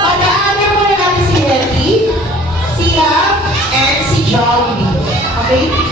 Pagdaanan muna natin si Letty, si Yam, and si Jollibee. Okay?